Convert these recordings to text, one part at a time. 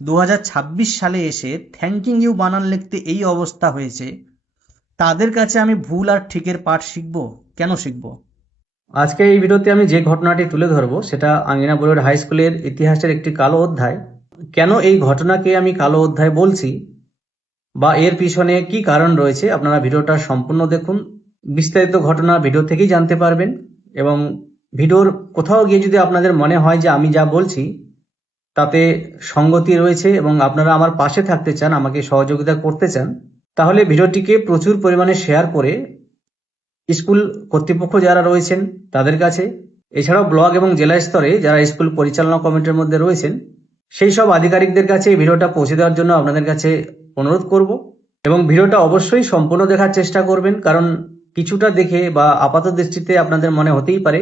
2026 সালে এসে thanking you বানান লিখতে এই অবস্থা হয়েছে, তাদের কাছে আমি ভুল আর ঠিকের পাঠ শিখবো? কেন শিখবো? আজকে এই ভিডিওতে আমি যে ঘটনাটি তুলে ধরবো সেটা আঙ্গিনা বড়ুয়া হাই স্কুলের ইতিহাসের একটি কালো অধ্যায়। কেন এই ঘটনাকে আমি কালো অধ্যায় বলছি বা এর পিছনে কি কারণ রয়েছে, আপনারা ভিডিওটা সম্পূর্ণ দেখুন। বিস্তারিত ঘটনা ভিডিও থেকেই জানতে পারবেন। এবং ভিডিওর কোথাও গিয়ে যদি আপনাদের মনে হয় যে আমি যা বলছি তাতে সঙ্গতি রয়েছে এবং আপনারা আমার পাশে থাকতে চান, আমাকে সহযোগিতা করতে চান, তাহলে ভিডিওটিকে প্রচুর পরিমাণে শেয়ার করে স্কুল কর্তৃপক্ষ যারা রয়েছেন তাদের কাছে, এছাড়াও ব্লক এবং জেলা স্তরে যারা স্কুল পরিচালনা কমিটির মধ্যে রয়েছেন সেই সব আধিকারিকদের কাছে এই ভিডিওটা পৌঁছে দেওয়ার জন্য আপনাদের কাছে অনুরোধ করব। এবং ভিডিওটা অবশ্যই সম্পূর্ণ দেখার চেষ্টা করবেন, কারণ কিছুটা দেখে বা আপাত দৃষ্টিতে আপনাদের মনে হতেই পারে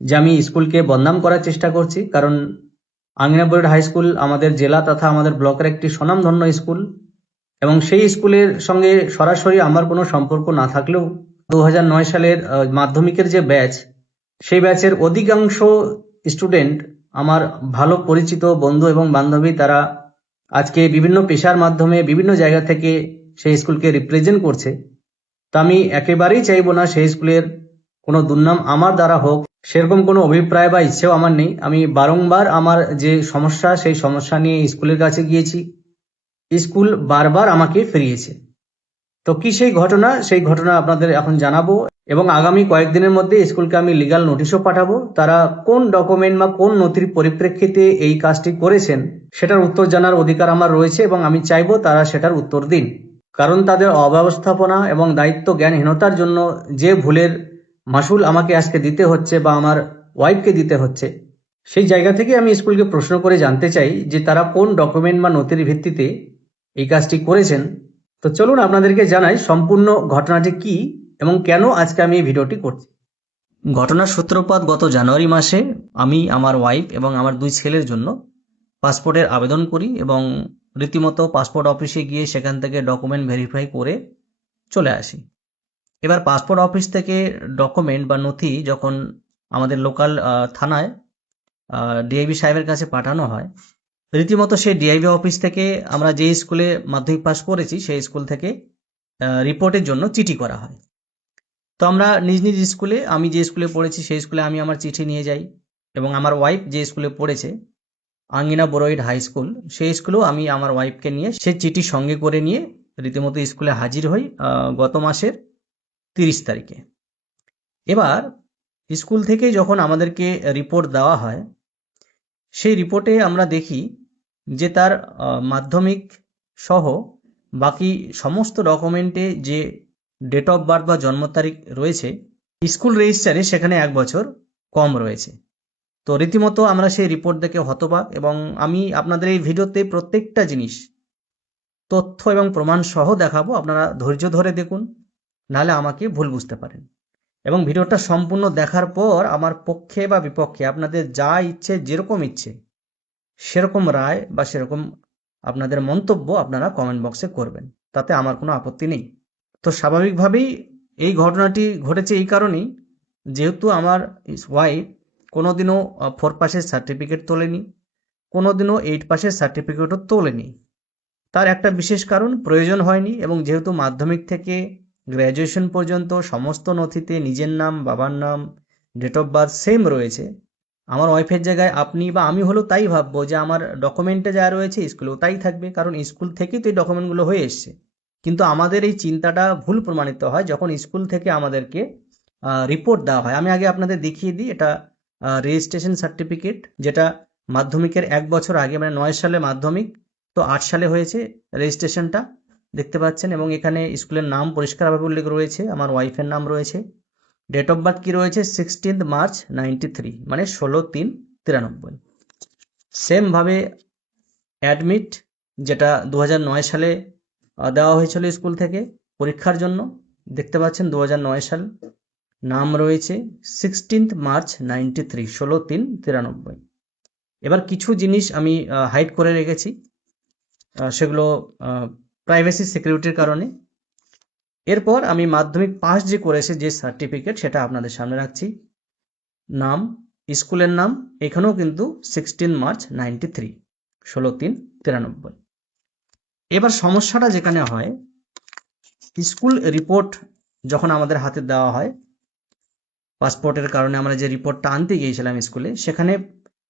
যে আমি স্কুলকে বদনাম করার চেষ্টা করছি। কারণ আঙ্গিনা বড়ুয়া হাই স্কুল আমাদের জেলা তথা আমাদের ব্লকের একটি স্বনামধন্য স্কুল, এবং সেই স্কুলের সঙ্গে সরাসরি আমার কোনো সম্পর্ক না থাকলেও 2009 সালের মাধ্যমিকের যে ব্যাচ, সেই ব্যাচের অধিকাংশ স্টুডেন্ট আমার ভালো পরিচিত বন্ধু এবং বান্ধবী। তারা আজকে বিভিন্ন পেশার মাধ্যমে বিভিন্ন জায়গা থেকে সেই স্কুলকে রিপ্রেজেন্ট করছে। তা আমি একেবারেই চাইবো না সেই স্কুলের কোনো দুর্নাম আমার দ্বারা হোক, সেরকম কোনো অভিপ্রায় বা ইচ্ছেও আমার নেই। আমি বারংবার আমার যে সমস্যা সেই সমস্যা নিয়ে স্কুলের কাছে গিয়েছি, স্কুল বারবার আমাকে ফিরিয়েছে। তো কি সেই ঘটনা, সেই ঘটনা আপনাদের এখন জানাবো। এবং আগামী কয়েকদিনের মধ্যে স্কুলকে আমি লিগ্যাল নোটিশও পাঠাবো। তারা কোন ডকুমেন্ট বা কোন নথির পরিপ্রেক্ষিতে এই কাজটি করেছেন সেটার উত্তর জানার অধিকার আমার রয়েছে, এবং আমি চাইবো তারা সেটার উত্তর দিন। কারণ তাদের অব্যবস্থাপনা এবং দায়িত্ব জ্ঞানহীনতার জন্য যে ভুলের মাসুল আমাকে আজকে দিতে হচ্ছে বা আমার ওয়াইফকে দিতে হচ্ছে, সেই জায়গা থেকে আমি স্কুলকে প্রশ্ন করে জানতে চাই যে তারা কোন ডকুমেন্ট বা নথির ভিত্তিতে এই কাজটি করেছেন। তো চলুন আপনাদেরকে জানাই সম্পূর্ণ ঘটনাটি কি এবং কেন আজকে আমি এই ভিডিওটি করছি। ঘটনার সূত্রপাত গত জানুয়ারি মাসে আমি আমার ওয়াইফ এবং আমার 2 ছেলের জন্য পাসপোর্টের আবেদন করি এবং রীতিমতো পাসপোর্ট অফিসে গিয়ে সেখান থেকে ডকুমেন্ট ভেরিফাই করে চলে আসি। এবার পাসপোর্ট অফিস থেকে ডকুমেন্ট বা নথি যখন আমাদের লোকাল থানায় ডিআইবি সাহেবের কাছে পাঠানো হয়, রীতিমতো সেই ডিআইবি অফিস থেকে আমরা যে স্কুলে মাধ্যমিক পাস করেছি সেই স্কুল থেকে রিপোর্টের জন্য চিঠি করা হয়। তো আমরা নিজ নিজ স্কুলে, আমি যে স্কুলে পড়েছি সেই স্কুলে আমি আমার চিঠি নিয়ে যাই, এবং আমার ওয়াইফ যে স্কুলে পড়েছে আঙ্গিনা বড়ুয়া হাই স্কুল, সেই স্কুলেও আমি আমার ওয়াইফকে নিয়ে সেই চিঠি সঙ্গে করে নিয়ে রীতিমতো স্কুলে হাজির হই গত মাসের 30 তারিখে। এবার স্কুল থেকে যখন আমাদেরকে রিপোর্ট দেওয়া হয়, সেই রিপোর্টে আমরা দেখি যে তার মাধ্যমিক সহ বাকি সমস্ত ডকুমেন্টে যে ডেট অফ বার্থ বা জন্ম তারিখ রয়েছে স্কুল রেজিস্টারে সেখানে 1 বছর কম রয়েছে। তো রীতিমতো আমরা সেই রিপোর্ট দেখে হতবাক, এবং আমি আপনাদের এই ভিডিওতে প্রত্যেকটা জিনিস তথ্য এবং প্রমাণ সহ দেখাবো। আপনারা ধৈর্য ধরে দেখুন, নাহলে আমাকে ভুল বুঝতে পারেন। এবং ভিডিওটা সম্পূর্ণ দেখার পর আমার পক্ষে বা বিপক্ষে আপনাদের যা ইচ্ছে, যেরকম ইচ্ছে সেরকম রায় বা সেরকম আপনাদের মন্তব্য আপনারা কমেন্ট বক্সে করবেন, তাতে আমার কোনো আপত্তি নেই। তো স্বাভাবিকভাবেই এই ঘটনাটি ঘটেছে এই কারণেই, যেহেতু আমার ওয়াইফ কোনোদিনও 4 পাসের সার্টিফিকেট তোলেনি, কোনোদিনও 8 পাসের সার্টিফিকেটও তোলেনি। তার একটা বিশেষ কারণ, প্রয়োজন হয়নি। এবং যেহেতু মাধ্যমিক থেকে গ্র্যাজুয়েশন পর্যন্ত সমস্ত নথিতে নিজের নাম, বাবার নাম, ডেট অফ বার্থ সেম রয়েছে, আমার ওয়াইফের জায়গায় আপনি বা আমি হলেও তাই ভাববো যে আমার ডকুমেন্টে যা রয়েছে স্কুলেও তাই থাকবে, কারণ স্কুল থেকেই তো এই ডকুমেন্টগুলো হয়ে এসছে। কিন্তু আমাদের এই চিন্তাটা ভুল প্রমাণিত হয় যখন স্কুল থেকে আমাদেরকে রিপোর্ট দেওয়া হয়। আমি আগে আপনাদের দেখিয়ে দিই, এটা রেজিস্ট্রেশন সার্টিফিকেট, যেটা মাধ্যমিকের 1 বছর আগে, মানে 9 সালে মাধ্যমিক, তো 8 সালে হয়েছে রেজিস্ট্রেশনটা, দেখতে পাচ্ছেন। এবং এখানে স্কুলের নাম পরিষ্কারভাবে উল্লেখ রয়েছে, আমার ওয়াইফের নাম রয়েছে। ডেট অফ বার্থ কি রয়েছে, 16 মার্চ 93, মানে 16/3/93। সেম ভাবে অ্যাডমিট, যেটা 2009 সালে দেওয়া হয়েছিল স্কুল থেকে পরীক্ষার জন্য, দেখতে পাচ্ছেন 2009 সাল, নাম রয়েছে 16 মার্চ 93, 16/3/93। এবার কিছু জিনিস আমি হাইড করে রেখেছি, সেগুলো প্রাইভেসি সিকিউরিটির কারণে। এরপর আমি মাধ্যমিক পাস যে করেছে যে সার্টিফিকেট, সেটা আপনাদের সামনে রাখছি। নাম, স্কুলের নাম, এখানেও কিন্তু 16 মার্চ 93, 16/3/93। এবার সমস্যাটা যেখানে হয়, স্কুল রিপোর্ট যখন আমাদের হাতে দেওয়া হয়, পাসপোর্টের কারণে আমরা যে রিপোর্টটা আনতে গিয়েছিলাম স্কুলে, সেখানে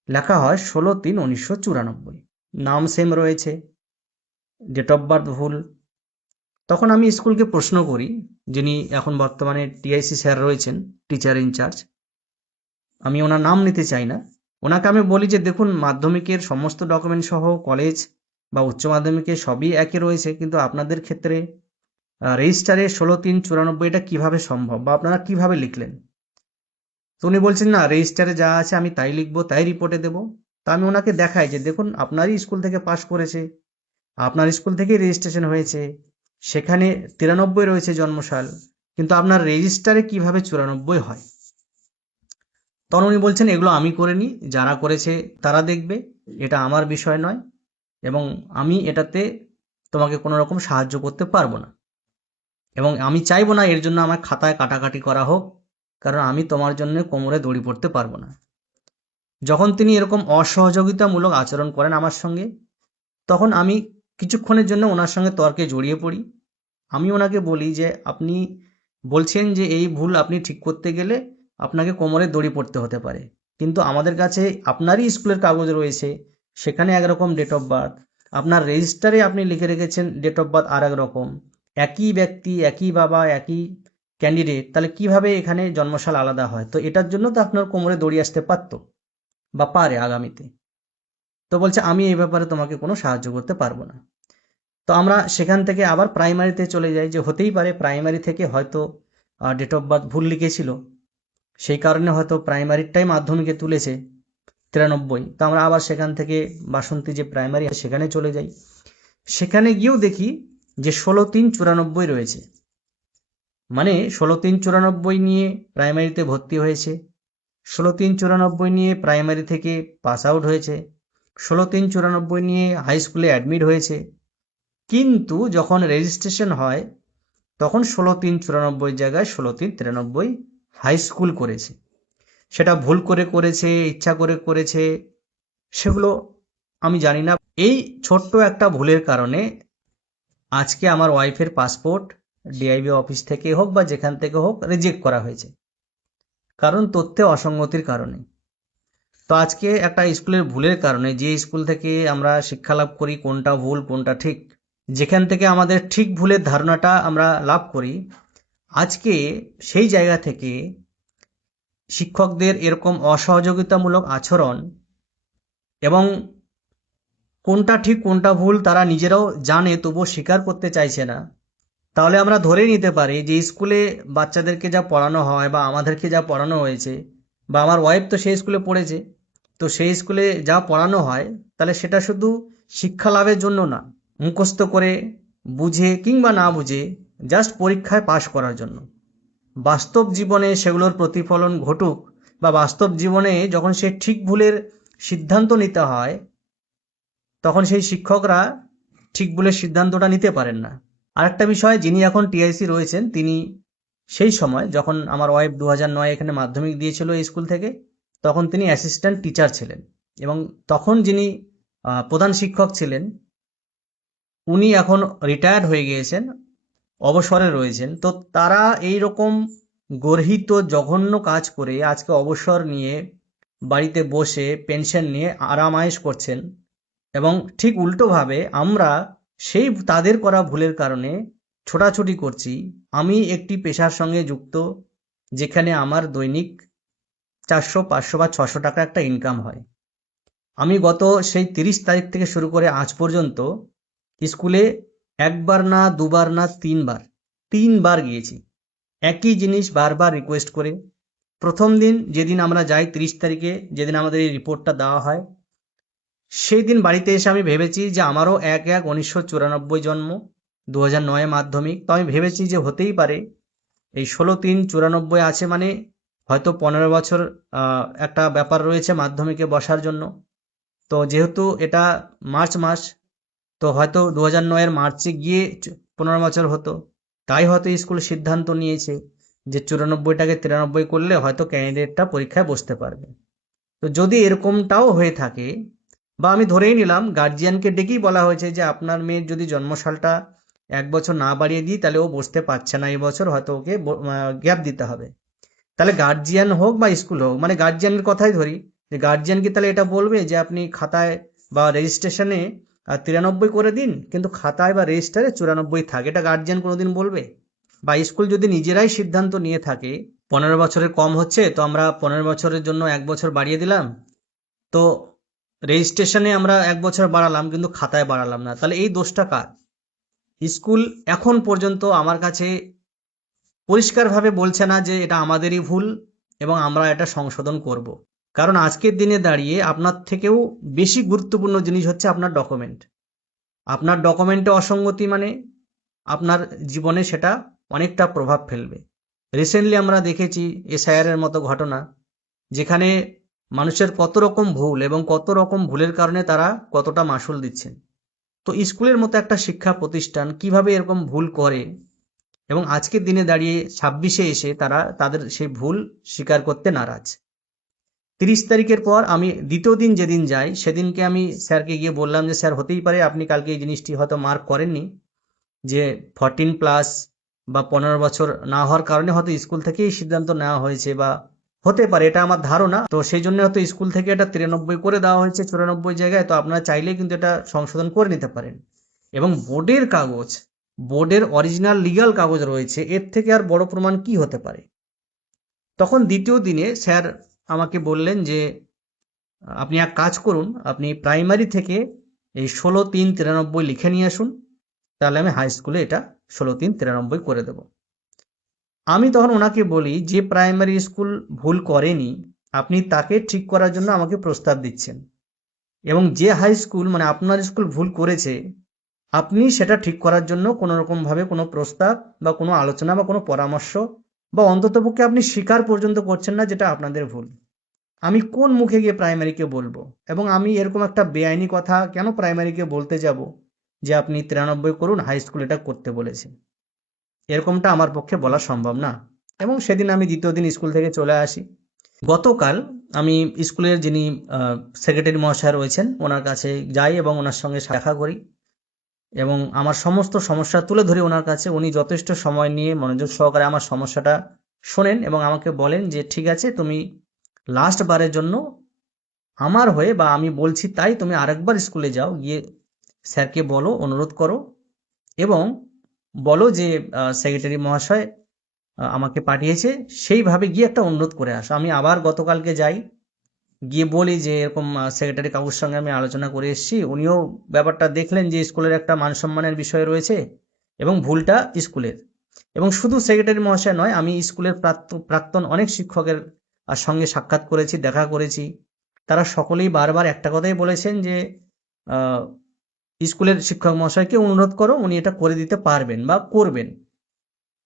লেখা হয় 16/3/1994। নাম সেম রয়েছে, ডেট অফ বার্থ ভুল। তখন আমি স্কুলকে প্রশ্ন করি, যিনি এখন বর্তমানে টিআইসি স্যার রয়েছেন, টিচার ইনচার্জ, আমি ওনার নাম নিতে চাই না, ওনাকে আমি বলি যে দেখুন, মাধ্যমিকের সমস্ত ডকুমেন্ট সহ কলেজ বা উচ্চ মাধ্যমিকের সবই একই রয়েছে, কিন্তু আপনাদের ক্ষেত্রে রেজিস্টারে 16/3/94 এটা কিভাবে সম্ভব, বা আপনারা কিভাবে লিখলেন? তো উনি বলছেন, না, রেজিস্টারে যা আছে আমি তাই লিখবো, তাই রিপোর্টে দেবো। তা আমি ওনাকে দেখাই যে দেখুন, আপনারই স্কুল থেকে পাশ করেছে, আপনার স্কুল থেকেই রেজিস্ট্রেশন হয়েছে, সেখানে 93 রয়েছে জন্মসাল, কিন্তু আপনার রেজিস্টারে কিভাবে 94 হয়? তখন উনি বলছেন, এগুলো আমি করিনি, যারা করেছে তারা দেখবে, এটা আমার বিষয় নয়, এবং আমি এটাতে তোমাকে কোনো রকম সাহায্য করতে পারবো না, এবং আমি চাইবো না এর জন্য আমার খাতায় কাটাকাটি করা হোক, কারণ আমি তোমার জন্য কোমরে দড়ি পড়তে পারবো না। যখন তিনি এরকম অসহযোগিতামূলক আচরণ করেন আমার সঙ্গে, তখন আমি কিছুক্ষণের জন্য ওনার সঙ্গে তর্কে জড়িয়ে পড়ি। আমি ওনাকে বলি যে আপনি বলছেন যে এই ভুল আপনি ঠিক করতে গেলে আপনাকে কোমরে দড়ি পড়তে হতে পারে, কিন্তু আমাদের কাছে আপনারই স্কুলের কাগজ রয়েছে, সেখানে একরকম ডেট অফ বার্থ, আপনার রেজিস্টারে আপনি লিখে রেখেছেন ডেট অফ বার্থ আর এক রকম, একই ব্যক্তি, একই বাবা, একই ক্যান্ডিডেট, তাহলে কিভাবে এখানে জন্মসাল আলাদা হয়? তো এটার জন্য তো আপনার কোমরে দড়ি আসতে পারতো বা পারে আগামীতে। তো বলছে, আমি এই ব্যাপারে তোমাকে কোনো সাহায্য করতে পারবো না। তো আমরা সেখান থেকে আবার প্রাইমারিতে চলে যাই, যে হতেই পারে প্রাইমারি থেকে হয়তো ডেট অফ বার্থ ভুল লিখেছিল, সেই কারণে হয়তো প্রাইমারিটাই মাধ্যমিকে তুলেছে 93। তো আমরা আবার সেখান থেকে বাসন্তী যে প্রাইমারি আছে সেখানে চলে যাই, সেখানে গিয়েও দেখি যে 16/3/94 রয়েছে, মানে 16/3/94 নিয়ে প্রাইমারিতে ভর্তি হয়েছে, 16/3/94 নিয়ে প্রাইমারি থেকে পাস আউট হয়েছে, 16/3/94 নিয়ে হাই স্কুলে অ্যাডমিট হয়েছে, কিন্তু যখন রেজিস্ট্রেশন হয় তখন 16/3/94 জায়গায় 16/3/93 হাই স্কুল করেছে। সেটা ভুল করে করেছে, ইচ্ছা করে করেছে, সেগুলো আমি জানি না। এই ছোট্ট একটা ভুলের কারণে আজকে আমার ওয়াইফের পাসপোর্ট ডিআইবি অফিস থেকে হোক বা যেখান থেকে হোক রিজেক্ট করা হয়েছে, কারণ তথ্যে অসঙ্গতির কারণে। তো আজকে একটা স্কুলের ভুলের কারণে, যে স্কুল থেকে আমরা শিক্ষা লাভ করি কোনটা ভুল কোনটা ঠিক, যেখান থেকে আমাদের ঠিক ভুলের ধারণাটা আমরা লাভ করি, আজকে সেই জায়গা থেকে শিক্ষকদের এরকম অসহযোগিতামূলক আচরণ, এবং কোনটা ঠিক কোনটা ভুল তারা নিজেরাও জানে তবুও স্বীকার করতে চাইছে না, তাহলে আমরা ধরে নিতে পারি যে স্কুলে বাচ্চাদেরকে যা পড়ানো হয় বা আমাদেরকে যা পড়ানো হয়েছে, বা আমার ওয়াইফ তো সেই স্কুলে পড়েছে, তো সেই স্কুলে যা পড়ানো হয় তাহলে সেটা শুধু শিক্ষা লাভের জন্য না, মুখস্থ করে, বুঝে কিংবা না বুঝে, জাস্ট পরীক্ষায় পাশ করার জন্য। বাস্তব জীবনে সেগুলোর প্রতিফলন ঘটুক, বা বাস্তব জীবনে যখন সে ঠিক ভুলের সিদ্ধান্ত নিতে হয়, তখন সেই শিক্ষকরা ঠিক ভুলের সিদ্ধান্তটা নিতে পারেন না। আরেকটা বিষয়, যিনি এখন টিআইসি রয়েছেন, তিনি সেই সময় যখন আমার ওয়াইফ 2009 এখানে মাধ্যমিক দিয়েছিল এই স্কুল থেকে, তখন তিনি অ্যাসিস্ট্যান্ট টিচার ছিলেন, এবং তখন যিনি প্রধান শিক্ষক ছিলেন, উনি এখন রিটায়ার্ড হয়ে গিয়েছেন, অবসরে রয়েছেন। তো তারা এই রকম গর্হিত জঘন্য কাজ করে আজকে অবসর নিয়ে বাড়িতে বসে পেনশন নিয়ে আরামায়েশ করছেন, এবং ঠিক উল্টোভাবে আমরা সেই তাদের করা ভুলের কারণে ছোটাছুটি করছি। আমি একটি পেশার সঙ্গে যুক্ত, যেখানে আমার দৈনিক 400, 500 বা 600 টাকা একটা ইনকাম হয়। আমি গত সেই 30 তারিখ থেকে শুরু করে আজ পর্যন্ত স্কুলে একবার না, দুবার না, তিনবার গিয়েছি, একই জিনিস বারবার রিকোয়েস্ট করে। প্রথম দিন যেদিন আমরা যাই 30 তারিখে, যেদিন আমাদের এই রিপোর্টটা দেওয়া হয়, সেই দিন বাড়িতে এসে আমি ভেবেছি যে আমারও 1/1/1994 জন্ম, 2009 মাধ্যমিক। তো আমি ভেবেছি যে হতেই পারে এই 16/3/94 আছে, মানে হয়তো 15 বছর একটা ব্যাপার রয়েছে মাধ্যমিকে বসার জন্য। তো যেহেতু এটা মার্চ মাস, তো হয়তো 2009 মার্চে গিয়ে 15 বছর হতো, তাই হয়তো স্কুল সিদ্ধান্ত নিয়েছে যে 94টাকে 93 করলে হয়তো ক্যান্ডিডেটটা পরীক্ষায় বসতে পারবে। তো যদি এরকমটাও হয়ে থাকে, বা আমি ধরেই নিলাম গার্জিয়ানকে ডেকেই বলা হয়েছে যে আপনার মেয়ের যদি জন্মসালটা 1 বছর না বাড়িয়ে দিই তাহলে ও বসতে পারছে না, এই বছর হয়তো ওকে গ্যাপ দিতে হবে। তাহলে গার্জিয়ান হোক বা স্কুল হোক, মানে গার্জিয়ানের কথাই ধরি, যে গার্জিয়ান কি তাহলে এটা বলবে যে আপনি খাতায় বা রেজিস্ট্রেশনে 93 করে দিন, কিন্তু খাতায় বা রেজিস্টারে 94 থাকে? এটা গার্জিয়ান কোনোদিন বলবে? বা স্কুল যদি নিজেরাই সিদ্ধান্ত নিয়ে থাকে 15 বছরের কম হচ্ছে তো আমরা 15 বছরের জন্য 1 বছর বাড়িয়ে দিলাম, তো রেজিস্ট্রেশনে আমরা 1 বছর বাড়ালাম কিন্তু খাতায় বাড়ালাম না, তাহলে এই দোষটা কার? স্কুল এখন পর্যন্ত আমার কাছে পরিষ্কারভাবে বলছে না যে এটা আমাদেরই ভুল এবং আমরা এটা সংশোধন করব। কারণ আজকের দিনে দাঁড়িয়ে আপনার থেকেও বেশি গুরুত্বপূর্ণ জিনিস হচ্ছে আপনার ডকুমেন্ট। আপনার ডকুমেন্টে অসঙ্গতি মানে আপনার জীবনে সেটা অনেকটা প্রভাব ফেলবে। রিসেন্টলি আমরা দেখেছি এসআইআর এর মতো ঘটনা, যেখানে মানুষের কত রকম ভুল এবং কত রকম ভুলের কারণে তারা কতটা মাসুল দিচ্ছেন। তো স্কুলের মতো একটা শিক্ষা প্রতিষ্ঠান কিভাবে এরকম ভুল করে এবং আজকের দিনে দাঁড়িয়ে 26-এ এসে তারা তাদের সেই ভুল স্বীকার করতে নারাজ। 30 তারিখের পর আমি দ্বিতীয় দিন যেদিন যাই সেদিনকে আমি স্যারকে গিয়ে বললাম যে স্যার, হতেই পারে আপনি কালকে এই জিনিসটি হয়তো মার্ক করেননি, যে 14+ বা 15 বছর না হওয়ার কারণে হয়তো স্কুল থেকে এই সিদ্ধান্ত নেওয়া হয়েছে, বা হতে পারে, এটা আমার ধারণা। তো সেই জন্য হয়তো স্কুল থেকে এটা 93 করে দেওয়া হয়েছে 94 জায়গায়, তো আপনারা চাইলেই কিন্তু এটা সংশোধন করে নিতে পারেন। এবং বোর্ডের কাগজ, বোর্ডের অরিজিনাল লিগ্যাল কাগজ রয়েছে, এর থেকে আর বড় প্রমাণ কি হতে পারে? তখন দ্বিতীয় দিনে স্যার আমাকে বললেন যে আপনি এক কাজ করুন, আপনি প্রাইমারি থেকে এই 16-3-93 লিখে নিয়ে আসুন, তাহলে আমি হাই স্কুলে এটা 16-3-93 করে দেব। আমি তখন ওনাকে বলি, যে প্রাইমারি স্কুল ভুল করেনি আপনি তাকে ঠিক করার জন্য আমাকে প্রস্তাব দিচ্ছেন, এবং যে হাই স্কুল মানে আপনার স্কুল ভুল করেছে আপনি সেটা ঠিক করার জন্য কোনো রকম ভাবে কোনো প্রস্তাব বা কোনো আলোচনা বা কোনো পরামর্শ বা অন্ততপক্ষে আপনি স্বীকার পর্যন্ত করছেন না যেটা আপনাদের ভুল। আমি কোন মুখে গিয়ে প্রাইমারিকে বলবো? এবং আমি এরকম একটা বেআইনি কথা কেন প্রাইমারিকে বলতে যাব যে আপনি 93 করুন, হাই স্কুল এটা করতে বলেছে? এরকমটা আমার পক্ষে বলা সম্ভব না। এবং সেদিন আমি দ্বিতীয় দিন স্কুল থেকে চলে আসি। গতকাল আমি স্কুলের যিনি সেক্রেটারি মহাশয় রয়েছেন ওনার কাছে যাই এবং ওনার সঙ্গে দেখা করি এবং আমার সমস্ত সমস্যা তুলে ধরি ওনার কাছে। উনি যথেষ্ট সময় নিয়ে মনোযোগ সহকারে আমার সমস্যাটা শোনেন এবং আমাকে বলেন যে ঠিক আছে, তুমি লাস্ট বারের জন্য আমার হয়ে বা আমি বলছি তাই তুমি আরেকবার স্কুলে যাও, গিয়ে স্যারকে বলো, অনুরোধ করো এবং বলো যে সেক্রেটারি মহাশয় আমাকে পাঠিয়েছে, সেইভাবে গিয়ে একটা অনুরোধ করে আসো। আমি আবার গতকালকে যাই, গিয়ে বলি যে এরকম সেক্রেটারি কাকুর সঙ্গে আমি আলোচনা করে এসেছি, উনিও ব্যাপারটা দেখলেন যে স্কুলের একটা মান সম্মানের বিষয় রয়েছে এবং ভুলটা স্কুলের। এবং শুধু সেক্রেটারি মহাশয় নয়, আমি স্কুলের প্রাক্তন অনেক শিক্ষকের সঙ্গে সাক্ষাৎ করেছি, দেখা করেছি। তারা সকলেই বারবার একটা কথাই বলেছেন যে আহ, স্কুলের শিক্ষক মহাশয়কে অনুরোধ করো, উনি এটা করে দিতে পারবেন বা করবেন।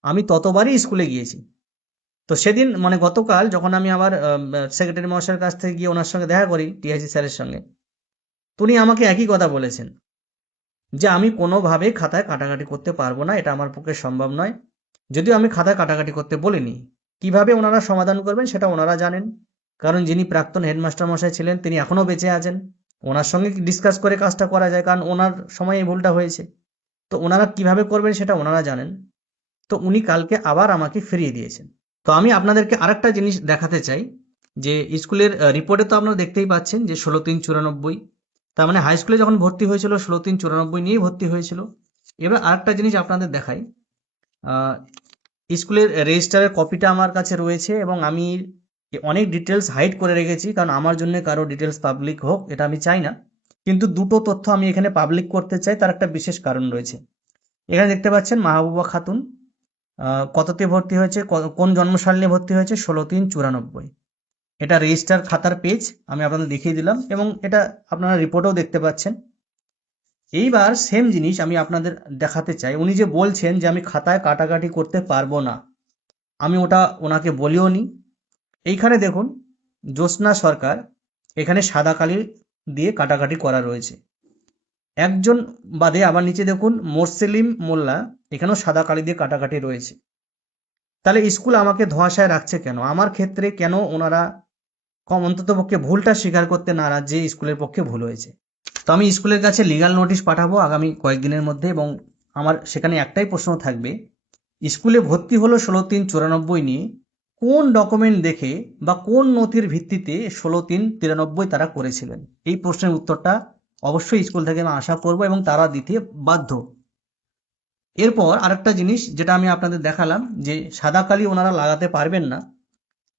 আমি ততবারই স্কুলে গিয়েছি। তো সেদিন মানে গতকাল যখন আমি আবার সেক্রেটারি মহাশয়ের কাছ থেকে গিয়ে ওনার সঙ্গে দেখা করি, টিআইসি স্যারের সঙ্গে, তো উনি আমাকে একই কথা বলেছেন যে আমি কোনোভাবে খাতায় কাটাকাটি করতে পারবো না, এটা আমার পক্ষে সম্ভব নয়। যদিও আমি খাতায় কাটাকাটি করতে বলিনি, কিভাবে ওনারা সমাধান করবেন সেটা ওনারা জানেন। কারণ যিনি প্রাক্তন হেডমাস্টার মশাই ছিলেন তিনি এখনো বেঁচে আছেন, ওনার সঙ্গে ডিসকাস করে কাজটা করা যায়, কারণ ওনার সময় এই ভুলটা হয়েছে। তো ওনারা কিভাবে করবেন সেটা ওনারা জানেন। তো উনি কালকে আবার আমাকে ফিরিয়ে দিয়েছেন। তো আমি আপনাদেরকে আরেকটা জিনিস দেখাতে চাই, যে স্কুলের রিপোর্টে তো আপনারা দেখতেই পাচ্ছেন যে 16-3-94, তার মানে হাই স্কুলে যখন ভর্তি হয়েছিল 16-3-94 নিয়েই ভর্তি হয়েছিল। এবার আরেকটা জিনিস আপনাদের দেখাই, আহ, স্কুলের রেজিস্টারের কপিটা আমার কাছে রয়েছে এবং আমি অনেক ডিটেলস হাইড করে রেখেছি, কারণ আমার জন্য কারো ডিটেলস পাবলিক হোক এটা আমি চাই না। কিন্তু দুটো তথ্য আমি এখানে পাবলিক করতে চাই, তার একটা বিশেষ কারণ রয়েছে। এখানে দেখতে পাচ্ছেন মাহবুবা খাতুন কততে ভর্তি হয়েছে, কোন জন্মসাল নিয়ে ভর্তি হয়েছে, 16-3-94। এটা রেজিস্টার খাতার পেজ আমি আপনাদের দেখিয়ে দিলাম এবং এটা আপনারা রিপোর্টেও দেখতে পাচ্ছেন। এইবার সেম জিনিস আমি আপনাদের দেখাতে চাই, উনি যে বলছেন যে আমি খাতায় কাটাকাটি করতে পারবো না, আমি ওটা ওনাকে বলিও নি। এইখানে দেখুন, জ্যোৎস্না সরকার, এখানে সাদা কালি দিয়ে কাটাকাটি করা রয়েছে। একজন বাদে আবার নিচে দেখুন মোরসেলিম মোল্লা, এখানেও সাদা কালি দিয়ে কাটাকাটি রয়েছে। তাহলে স্কুল আমাকে ধোঁয়াশায় রাখছে কেন? আমার ক্ষেত্রে কেন ওনারা কম অন্ততপক্ষে ভুলটা স্বীকার করতে নারাজ যে স্কুলের পক্ষে ভুল হয়েছে। তো আমি স্কুলের কাছে লিগ্যাল নোটিশ পাঠাবো আগামী কয়েকদিনের মধ্যে, এবং আমার সেখানে একটাই প্রশ্ন থাকবে, স্কুলে ভর্তি হলো 16/3/94 নিয়ে কোন ডকুমেন্ট দেখে বা কোন নথির ভিত্তিতে 16/3/93 তারা করেছিলেন? এই প্রশ্নের উত্তরটা অবশ্যই স্কুল থেকে আমি আশা করব এবং তারা দিতে বাধ্য। এরপর আরেকটা জিনিস যেটা আমি আপনাদের দেখালাম, যে সাদা কালি ওনারা লাগাতে পারবেন না,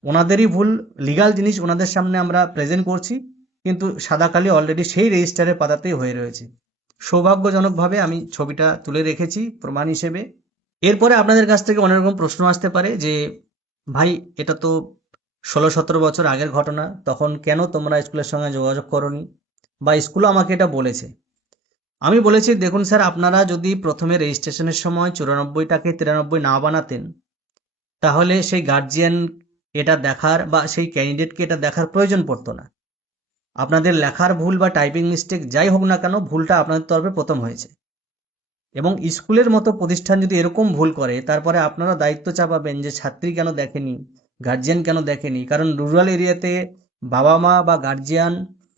ওনাদেরই ভুল, লিগ্যাল জিনিস ওনাদের সামনে আমরা প্রেজেন্ট করছি, কিন্তু সাদা কালি অলরেডি সেই রেজিস্টারের পাতাতেই হয়ে রয়েছে। সৌভাগ্যজনকভাবে আমি ছবিটা তুলে রেখেছি প্রমাণ হিসেবে। এরপরে আপনাদের কাছ থেকে অনেক রকম প্রশ্ন আসতে পারে যে ভাই, এটা তো 16-17 বছর আগের ঘটনা, তখন কেন তোমরা স্কুলের সঙ্গে যোগাযোগ করোনি, বা স্কুলও আমাকে এটা বলেছে। আমি বলেছি, দেখুন স্যার, আপনারা যদি প্রথমে রেজিস্ট্রেশনের সময় 94টাকে 93 না বানাতেন, তাহলে সেই গার্জিয়ান এটা দেখার বা সেই ক্যান্ডিডেটকে এটা দেখার প্রয়োজন পড়তো না। আপনাদের লেখার ভুল বা টাইপিং মিস্টেক যাই হোক না কেন, ভুলটা আপনাদের তরফে প্রথম হয়েছে। এবং স্কুলের মতো প্রতিষ্ঠান যদি এরকম ভুল করে, তারপরে আপনারা দায়িত্ব চাপাবেন যে ছাত্রী কেন দেখেনি, গার্জিয়ান কেন দেখেনি। কারণ রুরাল এরিয়াতে বাবা মা বা গার্জিয়ান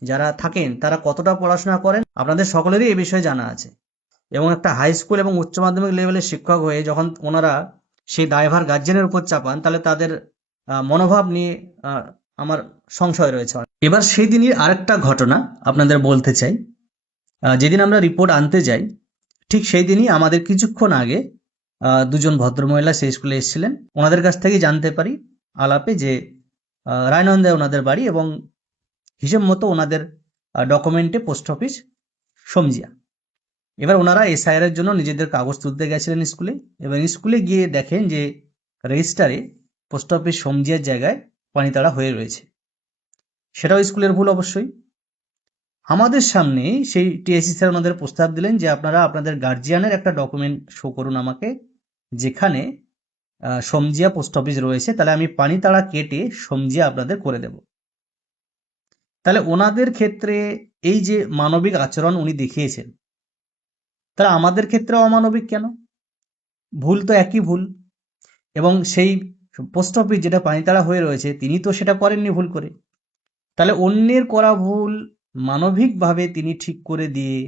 যারা থাকেন তারা কতটা পড়াশোনা করেন আপনাদের সকলেরই এ বিষয়ে জানা আছে। এবং একটা হাই স্কুল এবং উচ্চ মাধ্যমিক লেভেলের শিক্ষক হয়ে যখন ওনারা সেই দায়ভার গার্জিয়ানের উপর চাপান, তাহলে তাদের মনোভাব নিয়ে আমার সংশয় রয়েছে। এবার সেই দিনই আরেকটা ঘটনা আপনাদের বলতে চাই। যেদিন আমরা রিপোর্ট আনতে যাই, ঠিক সেই দিনই আমাদের কিছুক্ষণ আগে দুজন ভদ্রমহিলা সেই স্কুলে এসেছিলেন। ওনাদের কাছ থেকে জানতে পারি আলাপে যে রায়নন্দায় ওনাদের বাড়ি, এবং হিসেব মতো ওনাদের ডকুমেন্টে পোস্ট অফিস সমজিয়া। এবার ওনারা এসআইআর এর জন্য নিজেদের কাগজ তুলতে গেছিলেন স্কুলে, এবং স্কুলে গিয়ে দেখেন যে রেজিস্টারে পোস্ট অফিস সমজিয়ার জায়গায় পানিতাড়া হয়ে রয়েছে। সেটাও স্কুলের ভুল অবশ্যই। আমাদের সামনে সেই টিএসসি স্যার ওনাদের প্রস্তাব দিলেন যে আপনারা আপনাদের গার্জিয়ানের একটা ডকুমেন্ট শো করুন আমাকে, যেখানে সমজিয়া পোস্ট অফিস রয়েছে, তাহলে আমি পানিতাড়া কেটে সমজিয়া আপনাদের করে দেব। তাহলে ওনাদের ক্ষেত্রে এই যে মানবিক আচরণ উনি দেখিয়েছেন, তাহলে আমাদের ক্ষেত্রে অমানবিক কেন? ভুল তো একই ভুল। এবং সেই পোস্ট অফিস যেটা পানিতাড়া হয়ে রয়েছে, তিনি তো সেটা করেননি ভুল করে। তাহলে অন্যের করা ভুল মানবিকভাবে তিনি ঠিক করে দিয়ে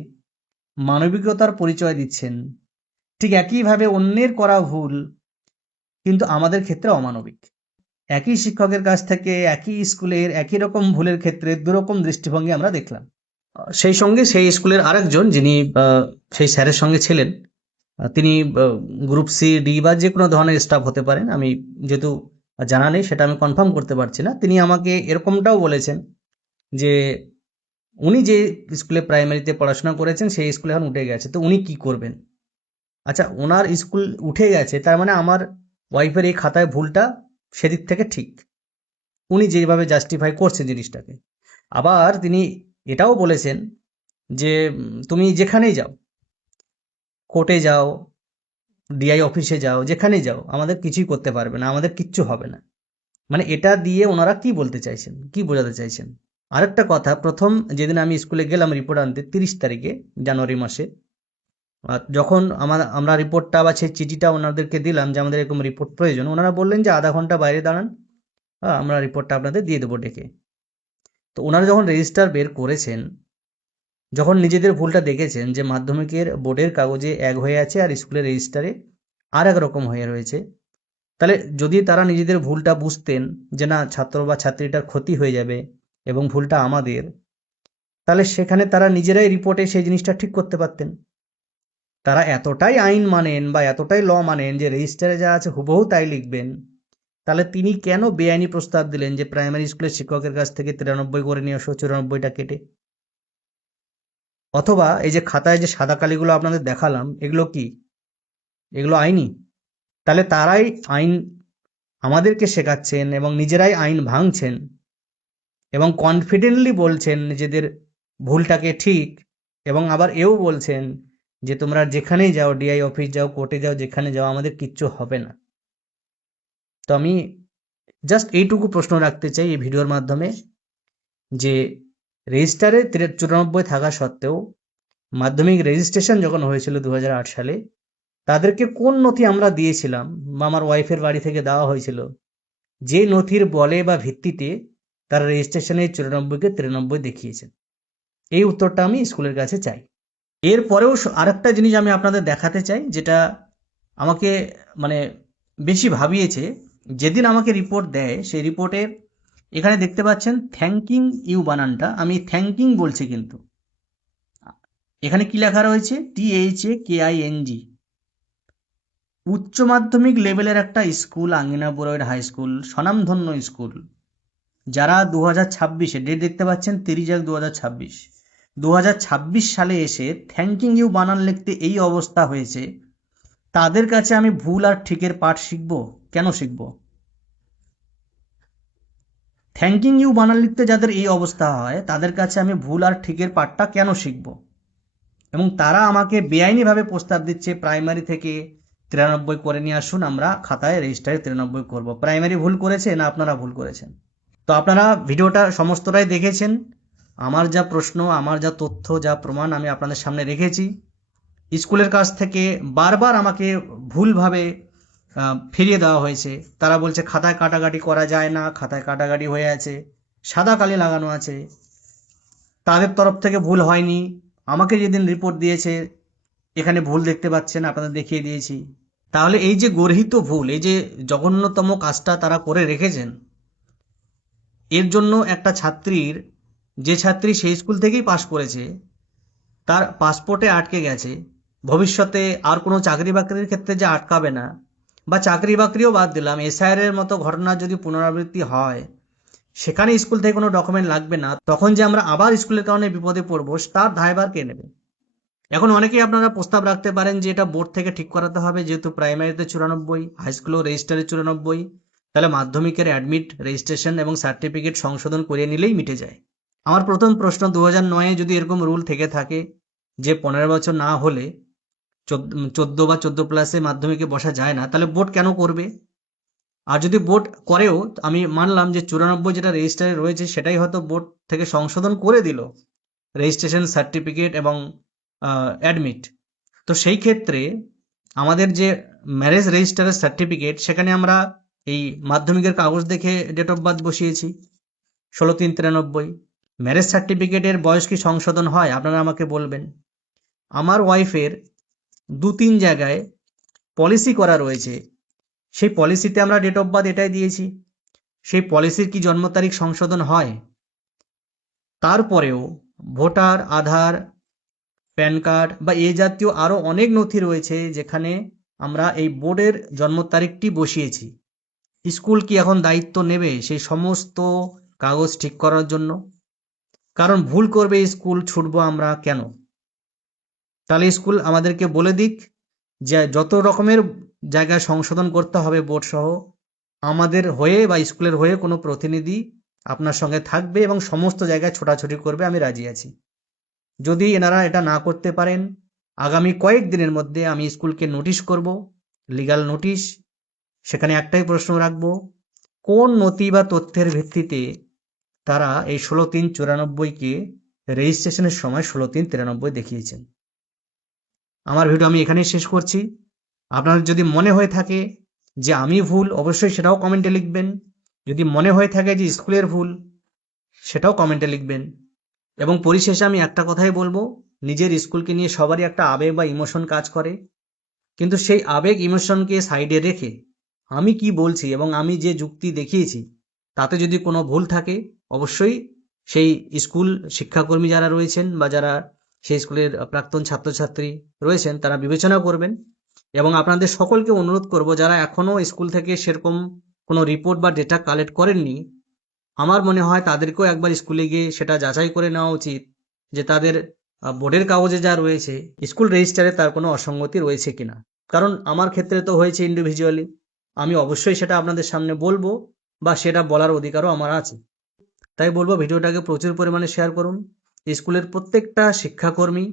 মানবিকতার পরিচয় দিচ্ছেন, ঠিক একইভাবে অন্যের করা ভুল কিন্তু আমাদের ক্ষেত্রে অমানবিক। একই শিক্ষকের কাছ থেকে একই স্কুলের একই রকম ভুলের ক্ষেত্রে দুরকম দৃষ্টিভঙ্গি আমরা দেখলাম। সেই সঙ্গে সেই স্কুলের আরেকজন যিনি সেই স্যারের সঙ্গে ছিলেন, তিনি গ্রুপ সি ডি বা যে কোনো ধরনের স্টাফ হতে পারেন, আমি যেহেতু জানা নেই সেটা আমি কনফার্ম করতে পারছি না। তিনি আমাকে এরকমটাও বলেছেন যে উনি যে স্কুলে প্রাইমারিতে পড়াশোনা করেছেন সেই স্কুলে এখন উঠে গেছে, তো উনি কি করবেন? আচ্ছা, ওনার স্কুল উঠে গেছে তার মানে আমার ওয়াইফের এই খাতায় ভুলটা সেদিক থেকে ঠিক, উনি যেভাবে জাস্টিফাই করছেন জিনিসটাকে। আবার তিনি এটাও বলেছেন যে তুমি যেখানেই যাও, কোর্টে যাও, ডিআই অফিসে যাও, যেখানেই যাও, আমাদের কিছুই করতে পারবে না, আমাদের কিচ্ছু হবে না। মানে এটা দিয়ে ওনারা কি বলতে চাইছেন, কি বোঝাতে চাইছেন? আরেকটা কথা, প্রথম যেদিন আমি স্কুলে গেলাম রিপোর্ট আনতে 30 তারিখে জানুয়ারি মাসে, যখন আমরা রিপোর্টটা বা সেই চিঠিটা ওনাদেরকে দিলাম যে আমাদের এরকম রিপোর্ট প্রয়োজন, ওনারা বললেন যে আধা ঘন্টা বাইরে দাঁড়ান, আমরা রিপোর্টটা আপনাদের দিয়ে দেবো ডেকে। তো ওনারা যখন রেজিস্টার বের করেছেন, যখন নিজেদের ভুলটা দেখেছেন যে মাধ্যমিকের বোর্ডের কাগজে এক হয়ে আছে আর স্কুলের রেজিস্টারে আর এক রকম হয়ে রয়েছে, তাহলে যদি তারা নিজেদের ভুলটা বুঝতেন যে না, ছাত্র বা ছাত্রীটার ক্ষতি হয়ে যাবে এবং ভুলটা আমাদের, তাহলে সেখানে তারা নিজেরাই রিপোর্টে সেই জিনিসটা ঠিক করতে পারতেন। তারা এতটাই আইন মানেন বা এতটাই ল মানেন যে রেজিস্টারে যা আছে হুবহু তাই লিখবেন, তাহলে তিনি কেন বেআইনি প্রস্তাব দিলেন যে প্রাইমারি স্কুলের শিক্ষকের কাছ থেকে 93 করে নিয়ে আসো 94টা কেটে? অথবা এই যে খাতায় যে সাদা কালিগুলো আপনাদের দেখালাম, এগুলো কি, এগুলো আইনি? তাহলে তারাই আইন আমাদেরকে শেখাচ্ছেন এবং নিজেরাই আইন ভাঙছেন এবং কনফিডেন্টলি বলছেন নিজেদের ভুলটাকে ঠিক, এবং আবার এও বলছেন যে তোমরা যেখানেই যাও, ডিআই অফিস যাও, কোর্টে যাও, যেখানে যাও, আমাদের কিচ্ছু হবে না। তো আমি জাস্ট এইটুকু প্রশ্ন রাখতে চাই এই ভিডিওর মাধ্যমে, যে রেজিস্টারে 94 থাকা সত্ত্বেও মাধ্যমিক রেজিস্ট্রেশন যখন হয়েছিল 2008 সালে, তাদেরকে কোন নথি আমরা দিয়েছিলাম বা আমার ওয়াইফের বাড়ি থেকে দেওয়া হয়েছিল, যে নথির বলে বা ভিত্তিতে তারা রেজিস্ট্রেশনে 94কে 93 দেখিয়েছেন? এই উত্তরটা আমি স্কুলের কাছে চাই। এরপরেও আরেকটা জিনিস আমি আপনাদের দেখাতে চাই, যেটা আমাকে মানে বেশি ভাবিয়েছে। যেদিন আমাকে রিপোর্ট দেয়, সেই রিপোর্টের এখানে দেখতে পাচ্ছেন থ্যাঙ্কিং ইউ বানানটা, আমি থ্যাঙ্কিং বলছি, কিন্তু এখানে কি লেখা রয়েছে? THAKING। উচ্চ মাধ্যমিক লেভেলের একটা স্কুল, আঙ্গিনা বড়ুয়া হাই স্কুল, স্বনামধন্য স্কুল, যারা 2026-এ ডেট দেখতে পাচ্ছেন 30/1/2026, 2026 সালে এসে থ্যাঙ্কিং ইউ বানান লিখতে এই অবস্থা হয়েছে, তাদের কাছে আমি ভুল আর ঠিকের পাঠ শিখব? কেন শিখব? থ্যাঙ্কিং ইউ বানান লিখতে যাদের এই অবস্থা হয়, তাদের কাছে আমি ভুল আর ঠিকের পাঠটা কেন শিখব? এবং তারা আমাকে বেআইনিভাবে প্রস্তাব দিচ্ছে প্রাইমারি থেকে 93 করে নিয়ে আসুন, আমরা খাতায় রেজিস্টারে 93 করব। প্রাইমারি ভুল করেছে না আপনারা ভুল করেছেন? তো আপনারা ভিডিওটা সমস্তটাই দেখেছেন। আমার যা প্রশ্ন, আমার যা তথ্য, যা প্রমাণ আমি আপনাদের সামনে রেখেছি। স্কুলের কাছ থেকে বারবার আমাকে ভুলভাবে ফিরিয়ে দেওয়া হয়েছে। তারা বলছে খাতায় কাটাকাটি করা যায় না, খাতায় কাটাকাটি হয়ে আছে, সাদা কালি লাগানো আছে। তাদের তরফ থেকে ভুল হয়নি। আমাকে যেদিন রিপোর্ট দিয়েছে, এখানে ভুল দেখতে পাচ্ছেন, আপনাদের দেখিয়ে দিয়েছি। তাহলে এই যে গর্হিত ভুল, এই যে জঘন্যতম কাজটা তারা করে রেখেছেন, এর জন্য একটা ছাত্রীর, যে ছাত্রী সেই স্কুল থেকেই পাশ করেছে, তার পাসপোর্টে আটকে গেছে। ভবিষ্যতে আর কোনো চাকরি বাকরির ক্ষেত্রে যে আটকাবে না, বা চাকরি বাকরিও বাদ দিলাম, এসআইআর এর মতো ঘটনা যদি পুনরাবৃত্তি হয়, সেখানে স্কুল থেকে কোনো ডকুমেন্ট লাগবে না, তখন যে আমরা আবার স্কুলের কারণে বিপদে পড়বো, তার দায়ভার কে নেবে? এখন অনেকেই আপনারা প্রস্তাব রাখতে পারেন যে এটা বোর্ড থেকে ঠিক করাতে হবে, যেহেতু প্রাইমারিতে 94, হাই স্কুলেও রেজিস্টারে 94, তাহলে মাধ্যমিকের অ্যাডমিট, রেজিস্ট্রেশন এবং সার্টিফিকেট সংশোধন করে নিলেই মিটে যায়। আমার প্রথম প্রশ্ন, 2009-এ যদি এরকম রুল থেকে থাকে যে 15 বছর না হলে 14 বা 14+ মাধ্যমিকে বসা যায় না, তাহলে বোর্ড কেন করবে? আর যদি বোর্ড করেও, আমি মানলাম যে 94 যেটা রেজিস্টারে রয়েছে সেটাই হয়তো বোর্ড থেকে সংশোধন করে দিল, রেজিস্ট্রেশন সার্টিফিকেট এবং অ্যাডমিট। তো সেই ক্ষেত্রে আমাদের যে ম্যারেজ রেজিস্টারের সার্টিফিকেট, সেখানে আমরা এই মাধ্যমিকের কাগজ দেখে ডেট অফ বার্থ বসিয়েছি 16/3/93। ম্যারেজ সার্টিফিকেটের বয়স কি সংশোধন হয়? আপনারা আমাকে বলবেন। আমার ওয়াইফের 2-3 জায়গায় পলিসি করা রয়েছে, সেই পলিসিতে আমরা ডেট অফ বার্থ এটাই দিয়েছি, সেই পলিসির কি জন্ম তারিখ সংশোধন হয়? তারপরেও ভোটার, আধার, প্যান কার্ড বা এই জাতীয় আরও অনেক নথি রয়েছে যেখানে আমরা এই বোর্ডের জন্ম তারিখটি বসিয়েছি। স্কুল কি এখন দায়িত্ব নেবে সেই সমস্ত কাগজ ঠিক করার জন্য? কারণ ভুল করবে স্কুল, ছুটবো আমরা কেন? তাহলে স্কুল আমাদেরকে বলে দিক যে যত রকমের জায়গায় সংশোধন করতে হবে বোর্ড সহ, আমাদের হয়ে বা স্কুলের হয়ে কোনো প্রতিনিধি আপনার সঙ্গে থাকবে এবং সমস্ত জায়গায় ছোটাছুটি করবে, আমি রাজি আছি। যদি এনারা এটা না করতে পারেন, আগামী কয়েকদিনের মধ্যে আমি স্কুলকে নোটিশ করব, লিগ্যাল নোটিশ। সেখানে একটাই প্রশ্ন রাখব, কোন নথি বা তথ্যের ভিত্তিতে তারা এই 16/3/94-কে রেজিস্ট্রেশনের সময় 16/3/93 দেখিয়েছেন। আমার ভিডিও আমি এখানেই শেষ করছি। আপনার যদি মনে হয়ে থাকে যে আমি ভুল, অবশ্যই সেটাও কমেন্টে লিখবেন। যদি মনে হয়ে থাকে যে স্কুলের ভুল, সেটাও কমেন্টে লিখবেন। এবং পরিশেষে আমি একটা কথাই বলবো, নিজের স্কুলকে নিয়ে সবারই একটা আবেগ বা ইমোশন কাজ করে, কিন্তু সেই আবেগ ইমোশনকে সাইডে রেখে আমি কি বলছি এবং আমি যে যুক্তি দেখিয়েছি, তাতে যদি কোনো ভুল থাকে, অবশ্যই সেই স্কুল শিক্ষাকর্মী যারা রয়েছেন বা যারা সেই স্কুলের প্রাক্তন ছাত্রছাত্রী রয়েছেন, তারা বিবেচনা করবেন। এবং আপনাদের সকলকে অনুরোধ করব, যারা এখনও স্কুল থেকে সেরকম কোনো রিপোর্ট বা ডেটা কালেক্ট করেননি, আমার মনে হয় তাদেরকেও একবার স্কুলে গিয়ে সেটা যাচাই করে নেওয়া উচিত যে তাদের বোর্ডের কাগজে যা রয়েছে, স্কুল রেজিস্টারে তার কোনো অসঙ্গতি রয়েছে কিনা। কারণ আমার ক্ষেত্রে তো হয়েছে ইন্ডিভিজুয়ালি, আমি অবশ্যই সেটা আপনাদের সামনে বলবো, বা সেটা বলার অধিকারও আমার আছে। তাই বলবো, ভিডিওটাকে প্রচুর পরিমাণে শেয়ার করুন। স্কুলের প্রত্যেকটা শিক্ষাকর্মী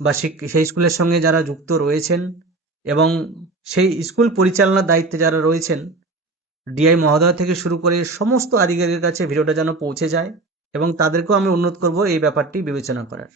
বা সেই স্কুলের সঙ্গে যারা যুক্ত রয়েছেন এবং সেই স্কুল পরিচালনার দায়িত্বে যারা রয়েছেন, ডিআই মহোদয় থেকে শুরু করে সমস্ত আধিকারিকের কাছে ভিডিওটা যেন পৌঁছে যায়, এবং তাদেরকেও আমি অনুরোধ করব এই ব্যাপারটি বিবেচনা করার।